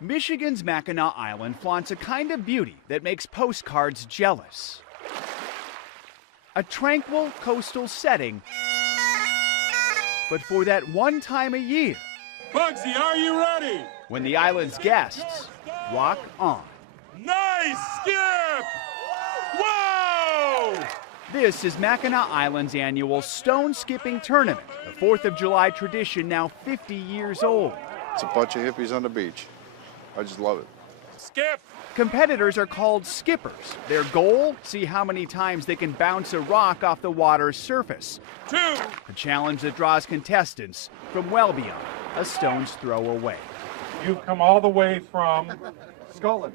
Michigan's Mackinac Island flaunts a kind of beauty that makes postcards jealous. A tranquil coastal setting, but for that one time a year, Bugsy, are you ready? when the island's guests rock on. Nice skip! Whoa! This is Mackinac Island's annual stone skipping tournament, a 4th of July tradition now 50 years old. It's a bunch of hippies on the beach. I just love it. Skip! Competitors are called skippers. Their goal? See how many times they can bounce a rock off the water's surface. 2! A challenge that draws contestants from well beyond a stone's throw away. You've come all the way from Scotland.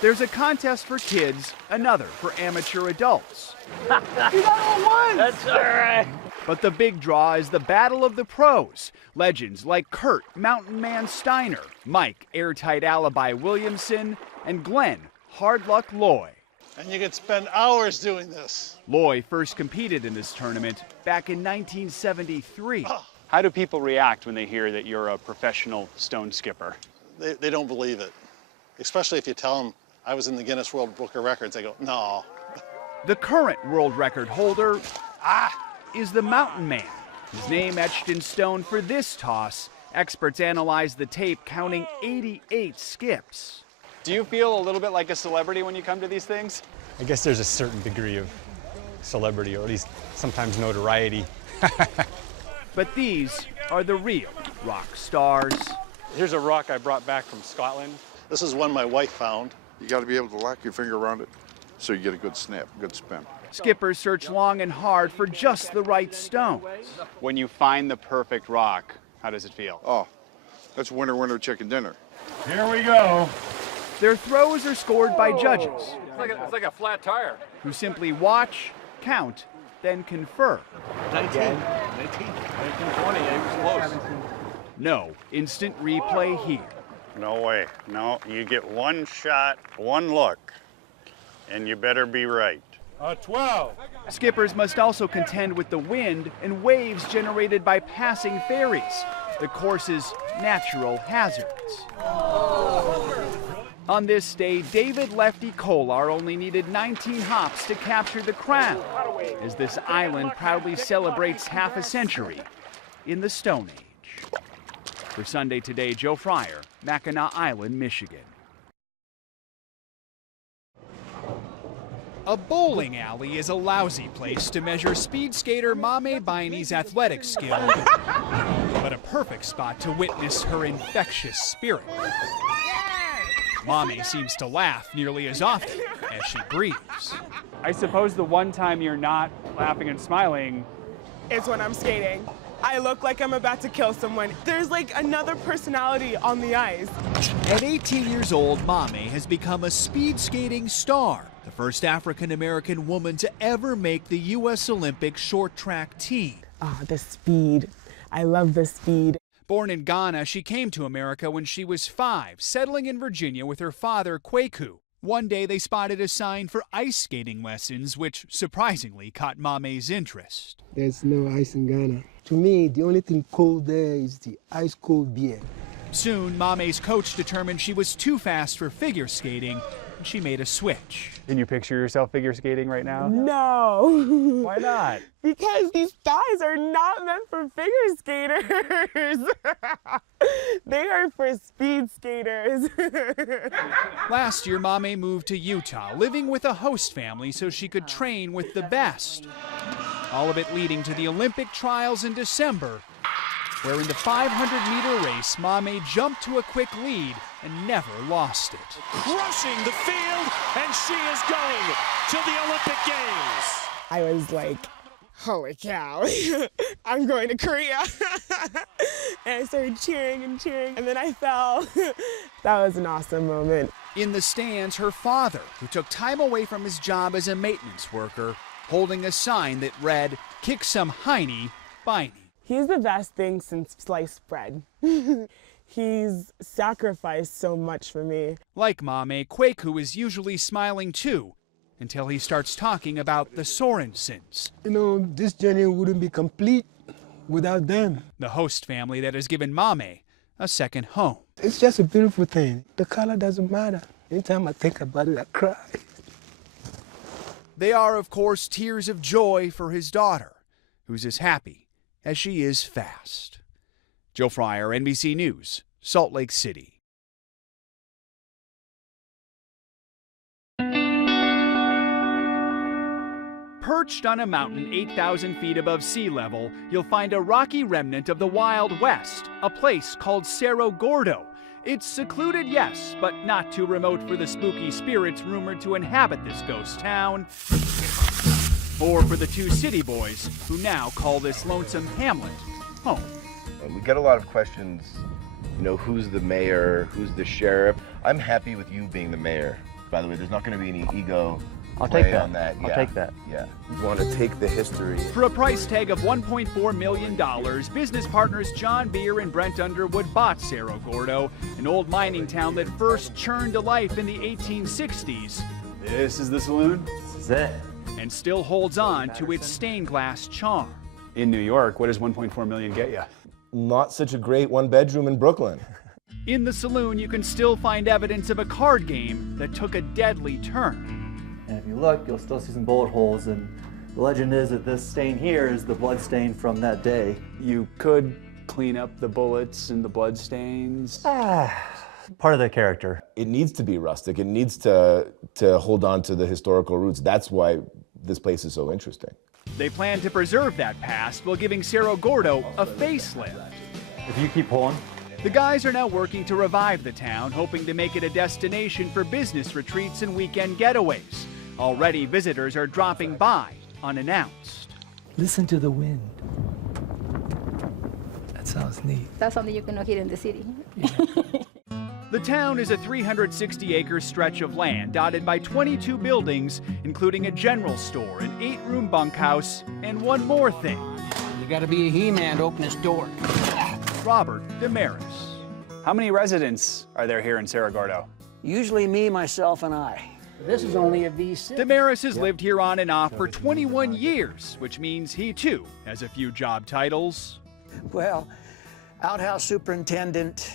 There's a contest for kids, another for amateur adults. You got all one! That's all right. But the big draw is the battle of the pros. Legends like Kurt Mountain Man Steiner, Mike Airtight Alibi Williamson, and Glenn Hard Luck Loy. And you could spend hours doing this. Loy first competed in this tournament back in 1973. How do people react when they hear that you're a professional stone skipper? They don't believe it, especially if you tell them I was in the Guinness World Book of Records. They go, no. The current world record holder is the Mountain Man. His name etched in stone for this toss. Experts analyze the tape, counting 88 skips. Do you feel a little bit like a celebrity when you come to these things? I guess there's a certain degree of celebrity, or at least sometimes notoriety. But these are the real rock stars. Here's a rock I brought back from Scotland. This is one my wife found. You got to be able to lock your finger around it so you get a good snap, good spin. Skippers search long and hard for just the right stones. When you find the perfect rock, how does it feel? Oh, that's winner, winner, chicken dinner. Here we go. Their throws are scored by judges It's like a flat tire. who simply watch, count, then confer. 1920, it was close. No instant replay here. No way. No, you get one shot, one look, and you better be right. 12. Skippers must also contend with the wind and waves generated by passing ferries, the course's natural hazards. On this day, David Lefty Kolar only needed 19 hops to capture the crown, as this island proudly celebrates half a century in the Stone Age. For Sunday Today, Joe Fryer, Mackinac Island, Michigan. A bowling alley is a lousy place to measure speed skater Mame Biney's athletic skill, but a perfect spot to witness her infectious spirit. Mame seems to laugh nearly as often as she breathes. I suppose the one time you're not laughing and smiling, It's when I'm skating. I look like I'm about to kill someone. There's like another personality on the ice. At 18 years old, Mame has become a speed skating star, the first African-American woman to ever make the U.S. Olympic short track team. Oh, the speed. I love the speed. Born in Ghana, she came to America when she was 5, settling in Virginia with her father, Kwaku. One day they spotted a sign for ice skating lessons, which surprisingly caught Mame's interest. There's no ice in Ghana. To me, the only thing cold there is the ice cold beer. Soon, Mame's coach determined she was too fast for figure skating, and she made a switch. can you picture yourself figure skating right now? No. Why not? Because these thighs are not meant for figure skaters. They are for speed skaters. Last year, Mame moved to Utah, living with a host family so she could train with the best. All of it leading to the Olympic trials in December, where in the 500-meter race, Mame jumped to a quick lead and never lost it. Crushing the field, and she is going to the Olympic Games. I was like, holy cow, I'm going to Korea. And I started cheering and cheering, and then I fell. That was an awesome moment. In the stands, her father, who took time away from his job as a maintenance worker, holding a sign that read, "Kick some hiney, Biney." He's the best thing since sliced bread. He's sacrificed so much for me. Like Mame, Kwaku is usually smiling too, until he starts talking about the Sorensens. You know, this journey wouldn't be complete without them. The host family that has given Mame a second home. It's just a beautiful thing. The color doesn't matter. Anytime I think about it, I cry. They are, of course, tears of joy for his daughter, who's as happy as she is fast. Joe Fryer, NBC News, Salt Lake City. Perched on a mountain 8,000 feet above sea level, you'll find a rocky remnant of the Wild West, a place called Cerro Gordo. It's secluded, yes, but not too remote for the spooky spirits rumored to inhabit this ghost town, or for the two city boys who now call this lonesome hamlet home. We get a lot of questions, who's the mayor, who's the sheriff. I'm happy with you being the mayor. By the way, there's not going to be any ego play on that. I'll take that. Yeah. You want to take the history. For a price tag of $1.4 million, business partners John Beer and Brent Underwood bought Cerro Gordo, an old mining town that first churned to life in the 1860s. This is the saloon? This is it. And still holds on to its stained glass charm. In New York, what does 1.4 million get you? Not such a great one-bedroom in Brooklyn. In the saloon, you can still find evidence of a card game that took a deadly turn. And if you look, you'll still see some bullet holes, and the legend is that this stain here is the blood stain from that day. You could clean up the bullets and the blood stains. Part of the character. It needs to be rustic. It needs to hold on to the historical roots. That's why this place is so interesting. They plan to preserve that past while giving Cerro Gordo a facelift. If you keep pulling. The guys are now working to revive the town, hoping to make it a destination for business retreats and weekend getaways. Already, visitors are dropping by unannounced. Listen to the wind. That sounds neat. That's something you cannot hear in the city. The town is a 360-acre stretch of land dotted by 22 buildings, including a general store, an 8-room bunkhouse, and one more thing. You gotta be a He-Man to open this door. Robert Damaris. How many residents are there here in Cerro Gordo? Usually me, myself, and I. This is only a V6. Damaris has lived here on and off for 21 years, which means he too has a few job titles. Well, outhouse superintendent,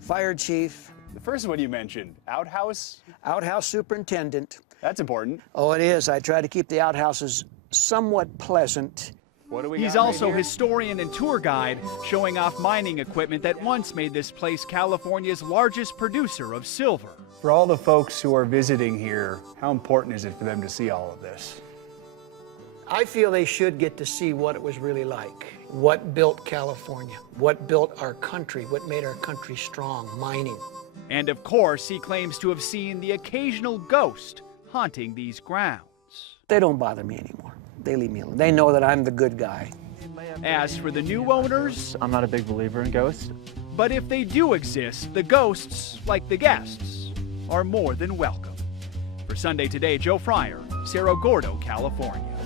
fire chief. The first one you mentioned, outhouse? Outhouse superintendent. That's important. Oh, it is. I try to keep the outhouses somewhat pleasant. What do we He's got also right here? historian and tour guide, showing off mining equipment that once made this place California's largest producer of silver. For all the folks who are visiting here, how important is it for them to see all of this? I feel they should get to see what it was really like. What built California? What built our country? What made our country strong? Mining. And of course, he claims to have seen the occasional ghost haunting these grounds. They don't bother me anymore. They leave me alone. They know that I'm the good guy. As for the new owners, I'm not a big believer in ghosts. but if they do exist, the ghosts, like the guests, are more than welcome. For Sunday Today, Joe Fryer, Cerro Gordo, California.